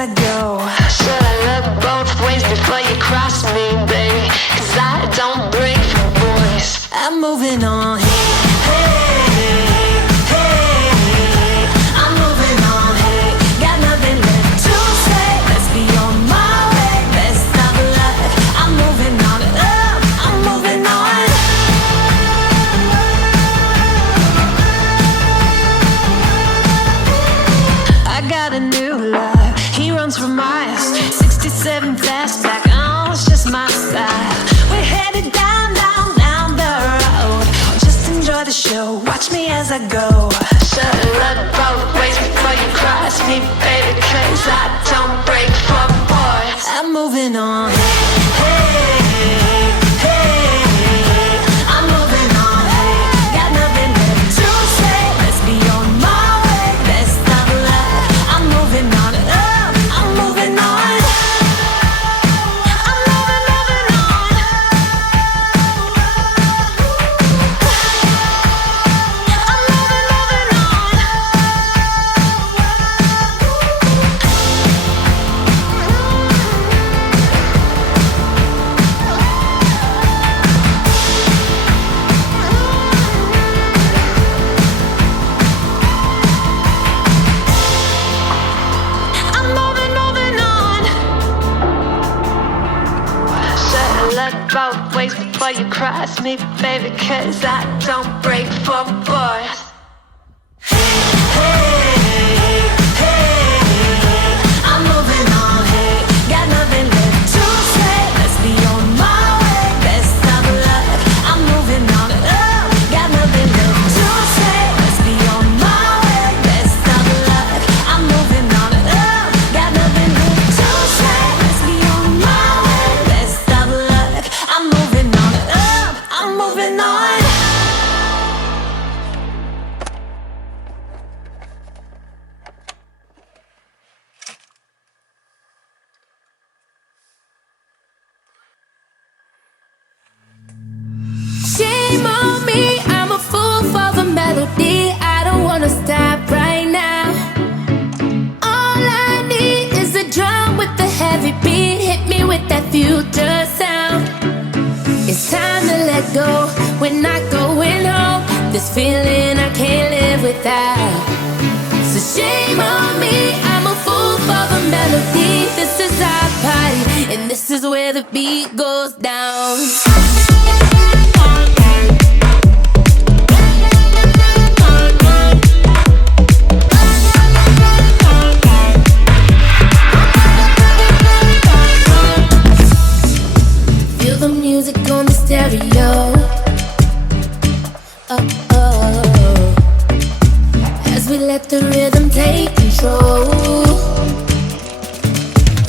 as I go. Should I look both ways before you cross me, baby? 'Cause I don't break for boys. I'm moving on. Hey, hey, I'm moving on. Hey, got nothing left to say. Let's be on my way. Best of luck. I'm moving on. I'm moving on. I got a new love. He runs for miles. 67 fastback. Oh, it's just my style. We're headed down, down, down the road. Just enjoy the show. Watch me as I go. Should I look both ways before you cross me, baby? 'Cause I don't break for boys. I'm moving on. Hey, hey, I'm moving on. Hey, got nothing left to say. Let's be on my way. Best of luck. I'm moving on. I'm moving on. I'm moving on. I'm moving on. I'm moving on. Should I look both ways before you cross me, baby? 'Cause I don't break for boys. Hey, hey, I'm moving on. Hey, got nothing left to say. Let's be on my way. Best of luck. I'm moving on. Got nothing left to say. Let's be on my way. Best of luck. I'm moving on. Got nothing left to say. Let's be on my way. Best of luck. I'm moving on. I'm moving on. Shame on me, I'm a fool for the melody. I don't wanna stop right now. All I need is a drum with a heavy beat. Hit me with that future sound. It's time to let go. We're not going home. This feeling I can't live without. So shame on me, I'm a fool for the melody. This is our party, and this is where the beat goes down. Feel the music on the stereo. Oh, oh. As we let the rhythm take control.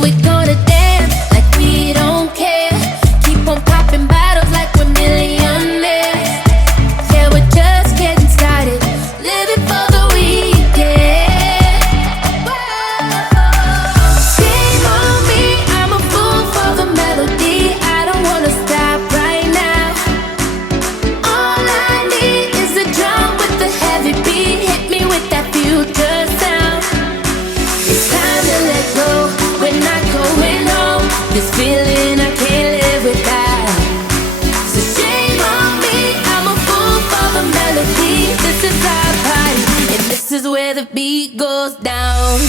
We're gonna dance like we don't care. Keep on popping bottles like we're millionaires. Yeah, we're just getting started. Living for the weekend. Shame on me, I'm a fool for the melody. I don't wanna stop right now. All I need is a drum with a heavy beat. Hit me with that future sound. It's time to let go. We're not going home. This feeling I can't live without. So shame on me, I'm a fool for the melody. This is our party, and this is where the beat goes down.